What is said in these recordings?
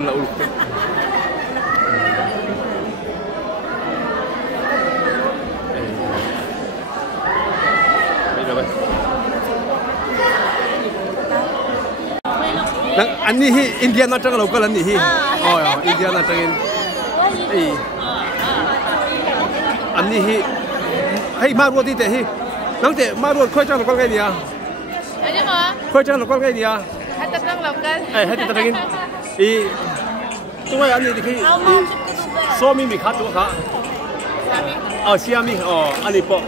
anh đi India nó chẳng là cái lần gì India nó chẳng anh đi hay mà ruột đi thế nắng thế mà ruột khơi chẳng là con cái gì à khơi chẳng là con cái gì à hay tập đang làm cái hay tập đang chúng tôi anh đi thì số mình bị khát chỗ khá Xiaomi anh đi bộ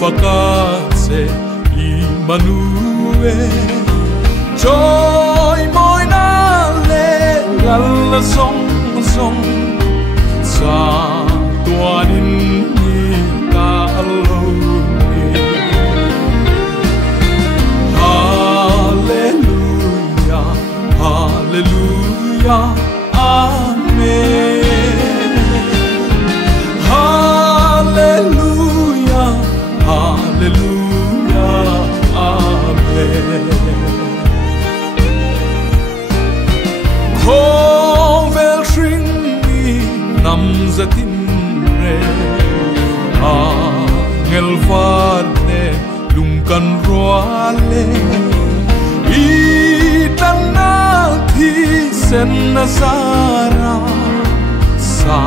Fakase Immanuel Joy moi na le galla song song sa tua din ni ta alo Hallelujah Hallelujah Amen Hallelujah Hallelujah, Amen. Kovel shringi namzatin re, angel varne lungkan roale, itanati sen nasara sa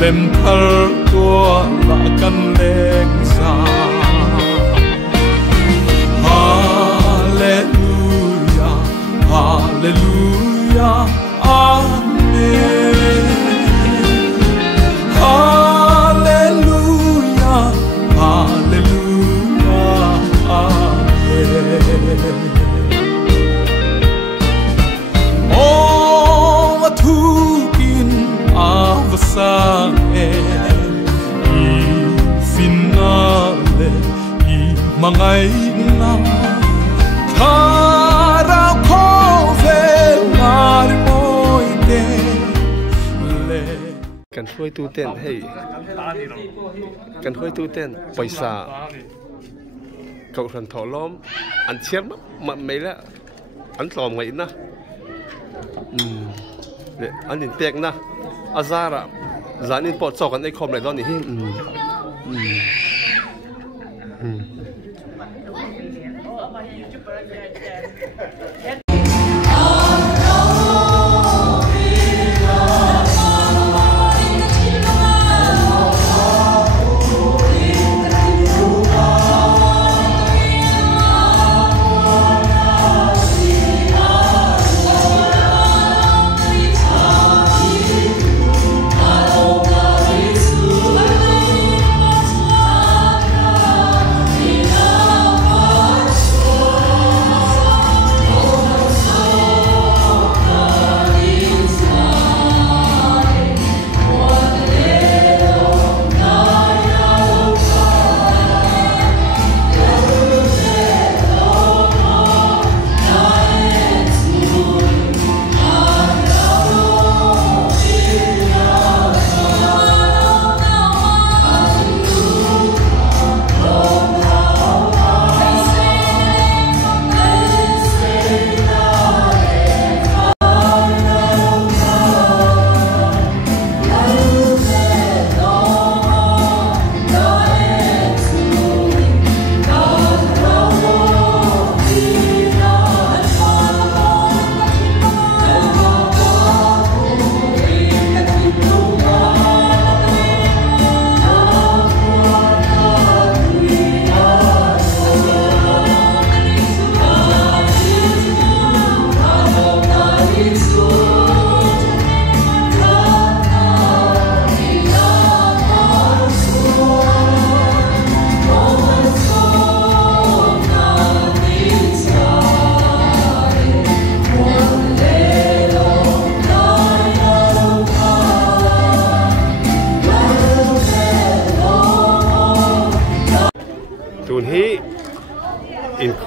lem thar tua la kan leng sa. Hallelujah, Hallelujah, Amen. Hallelujah, Hallelujah, Amen. Oh, matukin avasane, I finale, I mangay na. Cần khơi tu tiên hay cần khơi tu tiên paisa cậu thần thọ lom ăn chết mà mấy là ăn lòm ngày na ăn nhìn tiệc na azara giá nên bỏ sọc ăn ấy không lại đó nhỉ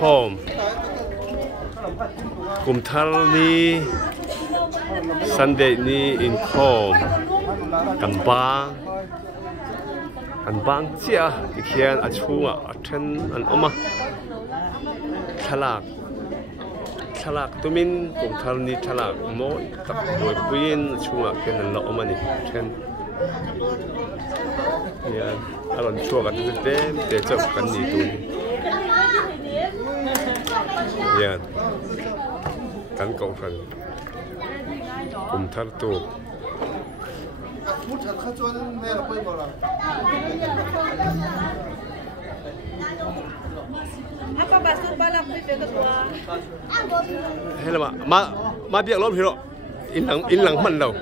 com cùng thal ni Sunday ni in com kan bang chia thì khian a chunga a then an oma thalak tumin cùng thal ni thalak mo tak moi puin chunga ken an lo oma ni then ya alon chua kan te chok kan ni tu ya kan cậu phần cùng thal tu hay là mà biết lắm hiểu in lặng mình đâu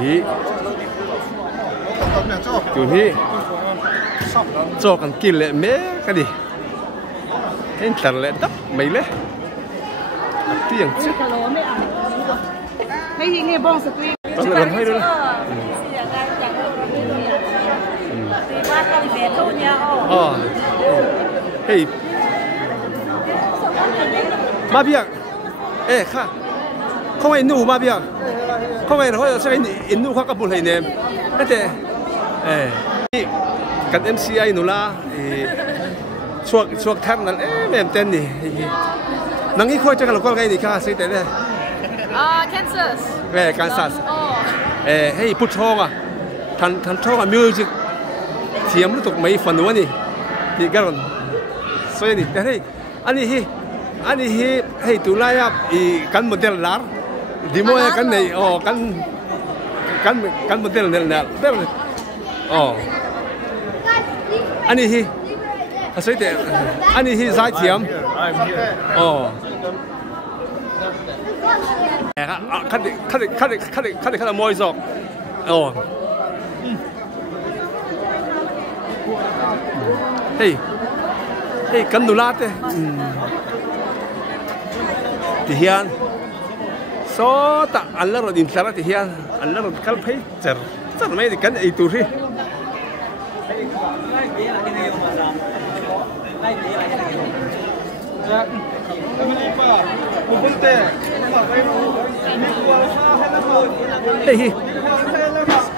hi chú hi cho cần kinh lệ mé cái gì anh tần lệ đắp mấy lệ tiếng chứ mấy gì nghe bông sợi tuy tao làm hay rồi hey ma biếc ê kha không ai nụ ma biếc không ai nói là sẽ in nụ khác các buổi này cái thế cái MCI nụ la chuộc thang là mềm tên đi nắng ít khôi cho cái lộc cái gì cả xây đấy Kansas Kansas hey put thong à thằng thong à music thiam lúc tục mấy phần nữa nè thì cái còn xoay nè hey anh hi hey tụi lai à căn model lá đi mua cái này căn model này anh hi xoay thế anh hi giải thiam khát môi giọt hey căn đồ lát đấy thì hiền số ta ăn là rồi đi ra thì hiền ăn là rồi khát thấy chở mấy thì căn ấy tụi đi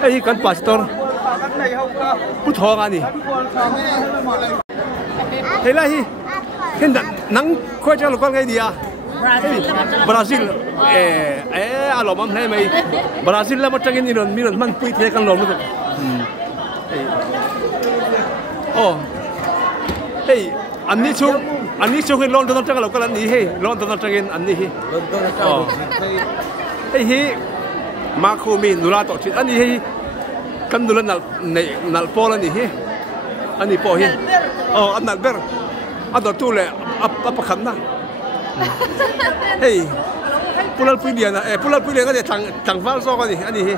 hey kan pastor put ho ga ni hey la hi hen nang khoi cha lo con ngai dia Brazil alo mam hai mai Brazil la ma changin ni ron man pui the kan lom lu hey anh đi chung cái lon tao chắc là cái lầnนี้hey lon tao chắc cái anh đi hey mà khu mình nụ la tổ chức anh đi hey căn nụ lần nào po lần này anh đi po hey anh nào biết anh đó tu lệ apa khăn na hey pulau pilihan pulau pilihan cái gì thằng pháo so cái gì anh đi hey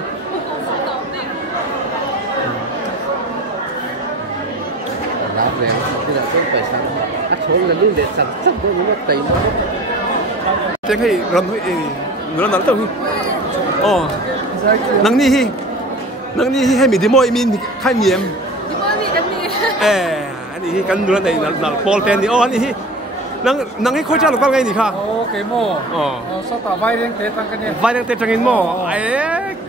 lá vàng bây giờ tôi phải sang cắt số là luôn để sản xuất với những cái tiền đó thế hay làm nó nói đâu năng ni hay mình đi mua mình khai nghiệm đi mua gì cái gì anh đi cái nó này là Paul tên đi anh đi năng hay khôi cha là con ngay gì cả cái mồ sao tao vai đang tết tăng cái này vai đang tết trăng in mồ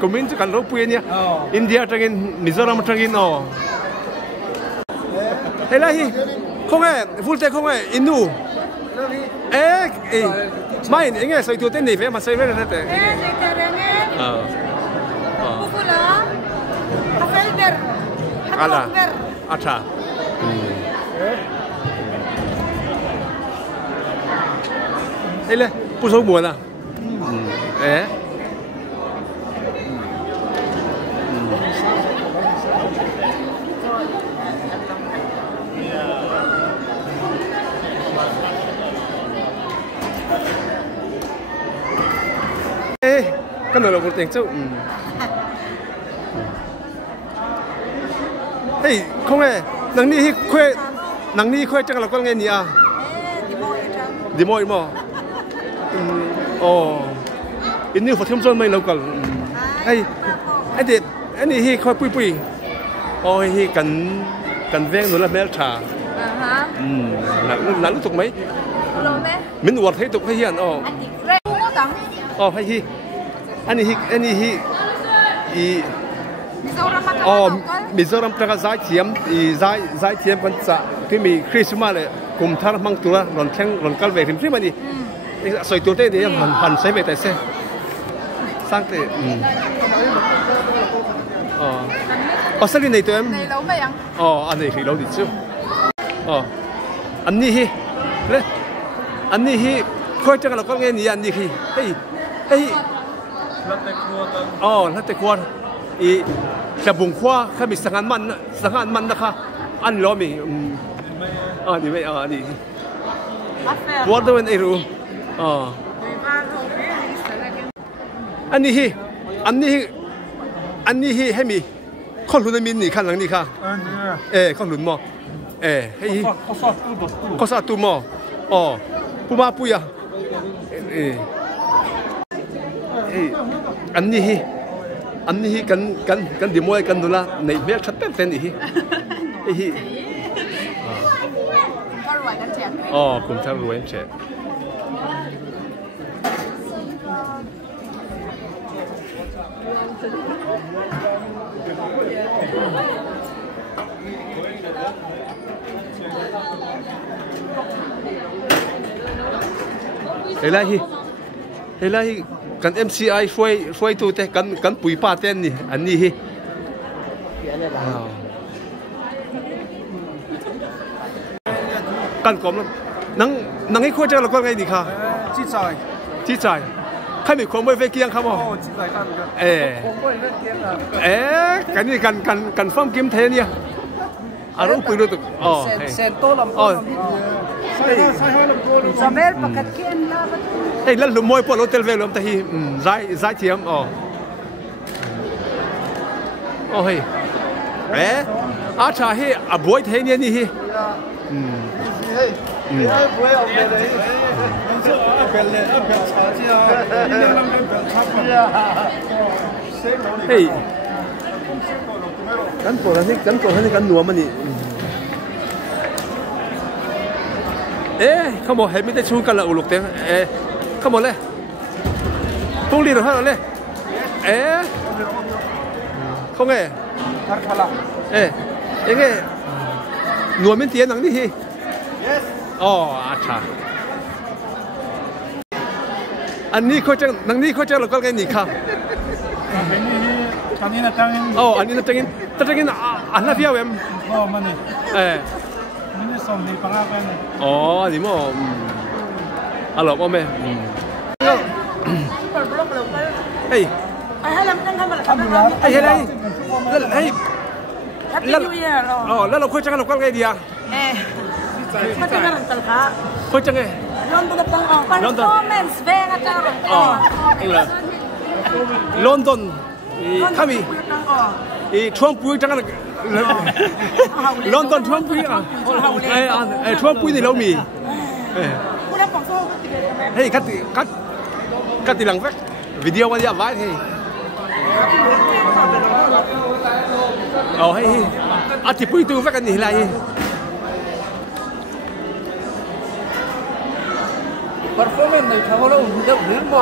của mình chỉ cần rốt bùi nhá India trăng in Mizoram trăng in hey là hi không ai full tech không ai inu mai anh nghe soi tu tên này phải mà soi về là thế Bufula Afelber ala acha hey là不收门啊 kan lo ko teng chu hey không nghe nang ni hi khoe nang ni khoe chang lo ko nghe ni à đi mồi mò in như phật thêm rồi mấy lâu còn hey anh đi anh đi hi khoe pui pui hi cần ven nữa là mel trà là lúc tục mấy mình uất thấy tục hay hiện hay hi anh hi Mizoram praga zai thiam zai thiam kan cha khi mi Christmas le kum thar mang tura ron theng ron kal ve thim thim ani soi tu te de han sai ve ta se sang te Australia nei to em Này nấu mày ăn? anh này thì nấu đi chứ anh ni hi le anh ni hi khoi chang là con nghe ni anh ni hi hey latte kwanจะบุงขว้าแค่มีสังหารมันนะคะอันล้อมีนี่ไม่นี่วัดด้วยไอ้รู้อันนี้ให้มีข้อหลุนมินนี่ขั้นหลังนี่ค่ะข้อหลุนมอให้ข้อสาตูมอปูมาปุยอ่ะอันนี้กันดีมวยกันดูละในเบี้ยชัดเป็นอีกก็รวยกันเฉียดผมชอบรวยเฉยเฮ้ยไรกัน MCI ช่วยตัวแต่กันปุ๋ยป้าเต้นนี่อันนี้ฮิกันก่อนนังให้คุยเจอเราก็ไงดีค่ะจีจ่ายใครมีความไม่เวกี้ยังครับจีจ่ายกันนี่กันฟ้องกิมเทเนี่ยอารมณ์ปืนรู้ตึกเซนโต้ลำต้นจะเมลปากเกียนนะเฮ้ยแล้วลุมมวยพวกเราเตลเวลลุมตะฮีใจเทียมเฮ้ยอาชาเฮ้บวยเทเนี่ยนี่เฮ้บวยเอาไปเลยเอาไปชาจีอ่ะเฮ้ยกันโกรธนี่กันหนัวมันนี่เขาบอกให้ไม่ได้ชูกันละอุลุกเต็มเขาบอกเลยตุ้งลีหรือเปล่าเลยเขาไงยังไงหนัวมันเตี้ยหนังนี่ฮีอาชาอันนี้เขาจะหนังนี้เขาจะเราก็ไงนี่ค่ะอันนี้นะจังอินอันนี้นะจังอินอันนั้นพี่เอาเอ็มมันนี่นี่ส่งดีปังอาเป็นนี่มั้งอร่อยมั้ยเฮ้ยให้ลำตั้งทำอะไรแล้วเราคุยจังเราก็ไงดีอ่ะคุยจังกันตัลค่ะคุยจังไงลอนดอนตั้งperformance เวงอาจารย์ลอนดอนข้ามีทรัมป์ปุ้ยจังกันลอนดอนทรัมป์ปุ้ยทรัมป์ปุ้ยนี่เรามีเฮ้ยกัดตีหลังแฟกวิดีโอมันยาวไว้เฮ้ยเฮ้ยอาทิตย์ปุ้ยตัวแฟกกันนี่ไรperformance ในทางเราเดือดบ่